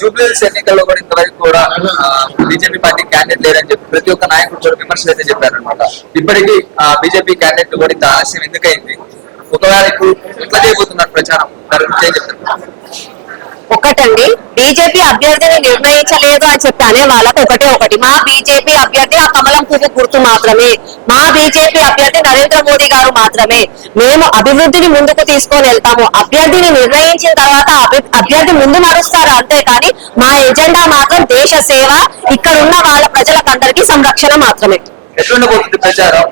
జూబ్లీహిల్స్ ఎన్నికల్లో కూడా ఇంతవరకు కూడా బీజేపీ పార్టీ క్యాండిడేట్ లేదని చెప్పి ప్రతి ఒక్క నాయకుడు కూడా విమర్శలు అయితే చెప్పారనమాట. ఇప్పటికీ బీజేపీ క్యాండిడేట్ కూడా ఇంత ఆలస్యం ఎందుకైంది, ఒకవేళ ఇప్పుడు ఎట్లా చేయబోతున్నారు ప్రచారం, దాని గురించి ఏం చెప్తారు? ఒకటండి, బీజేపీ అభ్యర్థిని నిర్ణయించలేదు అని చెప్పి అనే వాళ్ళకు ఒకటి మా బీజేపీ అభ్యర్థి ఆ కమలం పువ్వు గుర్తు మాత్రమే, మా బీజేపీ అభ్యర్థి నరేంద్ర మోదీ గారు మాత్రమే. మేము అభివృద్ధిని ముందుకు తీసుకొని వెళ్తాము. అభ్యర్థిని నిర్ణయించిన తర్వాత అభ్యర్థి ముందు నడుస్తారు అంతేకాని మా ఎజెండా మాత్రం దేశ సేవ, ఇక్కడ ఉన్న వాళ్ళ ప్రజలకందరికీ సంరక్షణ మాత్రమే. ఎట్లుండబోతుంది ప్రచారం?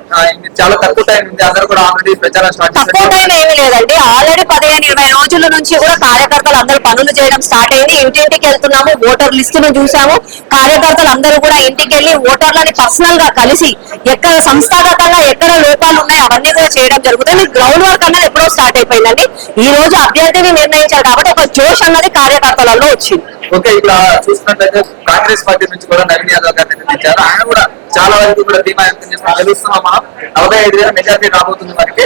చాలా తక్కువ టైం ఉంది, అందరూ కూడా ఆల్రెడీ ప్రచారం స్టార్ట్. తక్కువ టైం ఏమీ లేదండి, ఆల్రెడీ 15-20 రోజుల నుంచి కూడా కార్యకర్తలు అందరూ పనులు చేయడం స్టార్ట్ అయింది. ఇంటింటికి వెళ్తున్నాము, ఓటర్ లిస్టును చూసాము. కార్యకర్తలు అందరూ కూడా ఇంటికి వెళ్ళి ఓటర్లని పర్సనల్ గా కలిసి ఎక్కడ సంస్థాగతంగా ఎక్కడ లోపాలు ఉన్నాయో అవన్నీ కూడా చేయడం జరుగుతుంది. గ్రౌండ్ వర్క్ అన్నది ఎప్పుడో స్టార్ట్ అయిపోయిందండి. ఈ రోజు అభ్యర్థిని నిర్ణయించారు కాబట్టి ఒక జోష్ అన్నది కార్యకర్తలలో వచ్చింది. ఓకే, ఇక్కడ చూసినట్లయితే కాంగ్రెస్ పార్టీ నుంచి కూడా నవీన్ యాదవ్ గారిని నిర్ణయించారు. ఆయన కూడా చాలా వరకు కూడా ధీమా వ్యక్తం చేస్తున్నారు. తెలుస్తున్నాం మనం 45,000 మెజార్టీ రాబోతుంది మనకి.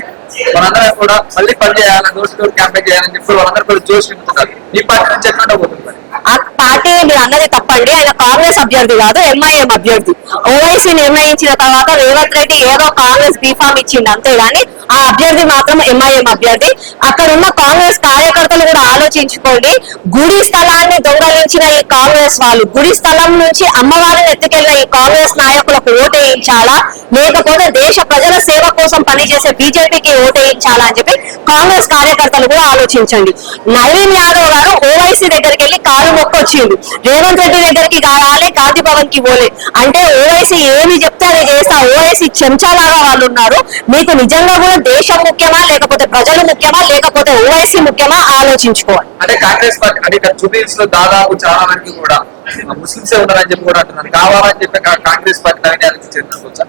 మనందరం కూడా మళ్ళీ పని చేయాలని, డోర్ టు డోర్ క్యాంపెయిన్ చేయాలని చెప్పి వాళ్ళందరూ కూడా జోష్ నింపుతున్నారు. ఈ పార్టీ నుంచి ఎక్కడ పోతుంది? ఆ పార్టీ మీరు అన్నది తప్పండి, ఆయన కాంగ్రెస్ అభ్యర్థి కాదు, ఎంఐఎం అభ్యర్థి. ఓవైసీ నిర్ణయించిన తర్వాత రేవంత్ రెడ్డి ఏదో కాంగ్రెస్ బీఫామ్ ఇచ్చింది అంతేగాని ఆ అభ్యర్థి మాత్రం ఎంఐఎం అభ్యర్థి. అక్కడ ఉన్న కాంగ్రెస్ కార్యకర్తలు కూడా ఆలోచించుకోండి. గుడి స్థలాన్ని దొంగలించిన ఈ కాంగ్రెస్ వాళ్ళు, గుడి స్థలం నుంచి అమ్మవారిని ఎత్తుకెళ్లిన ఈ కాంగ్రెస్ నాయకులకు ఓటేయించాలా, లేకపోతే దేశ ప్రజల సేవ కోసం పనిచేసే బీజేపీకి ఓటేయించాలా అని చెప్పి కాంగ్రెస్ కార్యకర్తలు కూడా ఆలోచించండి. నవీన్ యాదవ్ గారు ఓవైసీ దగ్గరికి వెళ్ళి కాలు మొక్కొచ్చిండు, రేవంత్ రెడ్డి దగ్గరికి రాలే, గాంధీ భవన్ కి పోలే. అంటే ఓవైసీ ఏమి చెప్తే అది చేస్తా, ఓవైసీ చెంచాలాగా వాళ్ళు ఉన్నారు. మీకు నిజంగా కూడా దేశం ముఖ్యమా, లేకపోతే ప్రజలు ముఖ్యమా, లేకపోతే ఓవైసీ ముఖ్యమా ఆలోచించుకోవాలి. అంటే కాంగ్రెస్ పార్టీ అంటే ఇక్కడ జూబ్లీహిల్స్ లో దాదాపు చాలా మంది కూడా ముస్లింసే ఉన్నారని చెప్పి కూడా అంటున్నారు. కావాలని చెప్పి కాంగ్రెస్ పార్టీ నవీన్ యాదవ్ చెందుకోవచ్చా?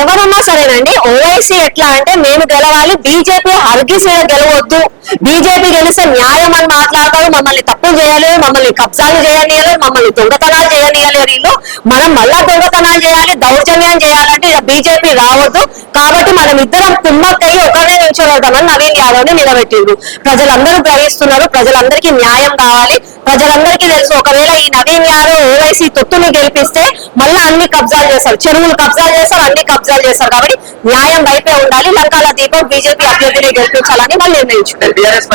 ఎవరన్నా సరేనండి, ఓవైసీ ఎట్లా అంటే మేము గెలవాలి, బీజేపీ హర్గిస్ గెలవద్దు, బీజేపీ గెలిస్తే న్యాయం అని మాట్లాడతారు. మమ్మల్ని తప్పులు చేయలేదు, మమ్మల్ని కబ్జాలు చేయనీయలేదు, మమ్మల్ని దొంగతనాలు చేయనీయలేదు. వీళ్ళు మనం మళ్ళా దొంగతనాలు చేయాలి, దౌర్జన్యం చేయాలంటే బీజేపీ రావద్దు. కాబట్టి మనం ఇద్దరం కుమ్మక్కయ్యి ఒకరినే నిల్చోగలుగుతామని నవీన్ యాదవ్ ని నిలబెట్టిండు. ప్రజలందరూ గ్రహిస్తున్నారు, ప్రజలందరికీ న్యాయం కావాలి. ప్రజలందరికీ తెలుసు, ఒకవేళ ఈ నవీన్ యాదవ్ ఓవైసీ తొత్తుని గెలిపిస్తే మళ్ళీ అన్ని కబ్జాలు చేస్తారు, చెరువులు కబ్జాలు చేస్తారు, అన్ని కబ్జాలు చేస్తారు. కాబట్టి న్యాయం వైపే ఉండాలి. లంకాల దీపం బీజేపీ అభ్యర్థిని గెలిపించాలని వాళ్ళు నిర్ణయించుకుంటారు. టీఆర్ఎస్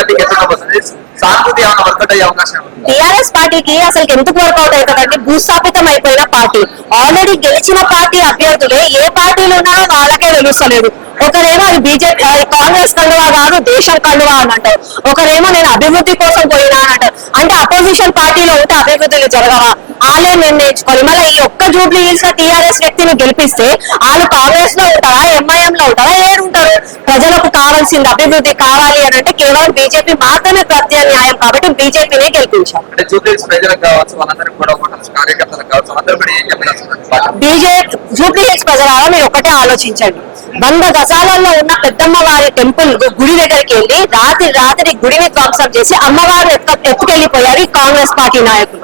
పార్టీకి అసలు ఎందుకు వర్కౌట్ అవుతుందంటే భూస్థాపితం అయిపోయిన పార్టీ, ఆల్రెడీ గెలిచిన పార్టీ అభ్యర్థులే ఏ పార్టీలు ఉన్నారో వాళ్ళకే తెలుస్తలేదు. ఒకరేమో అది బీజేపీ కాంగ్రెస్ కండువా కాదు దేశం కండువా అని అంటారు, ఒకరేమో నేను అభివృద్ధి కోసం పోయినా అని అంటారు. అంటే అపోజిషన్ పార్టీలో ఉంటే అభివృద్ధులు జరగవా, వాళ్ళే నిర్ణయించుకోవాలి. మళ్ళీ ఈ ఒక్క జూబ్లీహిల్స్ లో టీఆర్ఎస్ వ్యక్తిని గెలిపిస్తే వాళ్ళు కాంగ్రెస్ లో ఉంటారా, ఎంఐఎం లో ఉంటారా, ఏడుంటారు? ప్రజలకు కావాల్సింది అభివృద్ధి కావాలి అని అంటే కేవలం బీజేపీ మాత్రమే ప్రత్యామ్నాయం. కాబట్టి బీజేపీనే గెలిపించారు. జూబ్లీహిల్స్ ప్రజలారా మీరు ఒకటే ఆలోచించండి, 100 గజాలలో ఉన్న పెద్దమ్మ వారి టెంపుల్ గుడి దగ్గరికి వెళ్ళి రాత్రి గుడిని ధ్వంసం చేసి అమ్మవారు ఎత్తుకెళ్లిపోయారు ఈ కాంగ్రెస్ పార్టీ నాయకులు.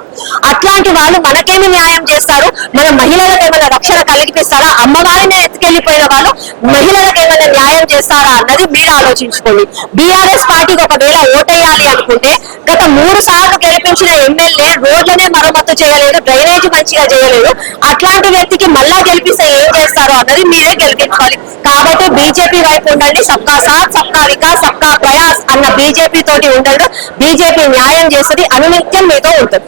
అట్లాంటి వాళ్ళు మనకేమి న్యాయం చేస్తారు? మన మహిళలకు ఏమైనా రక్షణ కల్పిస్తారా? అమ్మవారిని ఎత్తుకెళ్లిపోయిన వాళ్ళు మహిళలకు ఏమైనా న్యాయం చేస్తారా అన్నది మీరు ఆలోచించుకోండి. బీఆర్ఎస్ పార్టీకి ఒకవేళ ఓటేయాలి అనుకుంటే గత 3 సార్లు గెలిపించిన ఎమ్మెల్యే రోడ్లనే మరమ్మతు చేయలేదు, డ్రైనేజ్ మంచిగా చేయలేదు. అట్లాంటి వ్యక్తికి మళ్ళా గెలిపిస్తే ఏం చేస్తారో అన్నది మీరే గెలిపించుకోవాలి. కాబట్టి బీజేపీ వైపు ఉండండి. సబ్కా సాత్, సబ్కా వికాస్, సబ్కా ప్రయాస్ అన్న బీజేపీ తోటి ఉండదు. బీజేపీ న్యాయం చేస్తుంది, అనునిత్యం మీతో ఉంటుంది.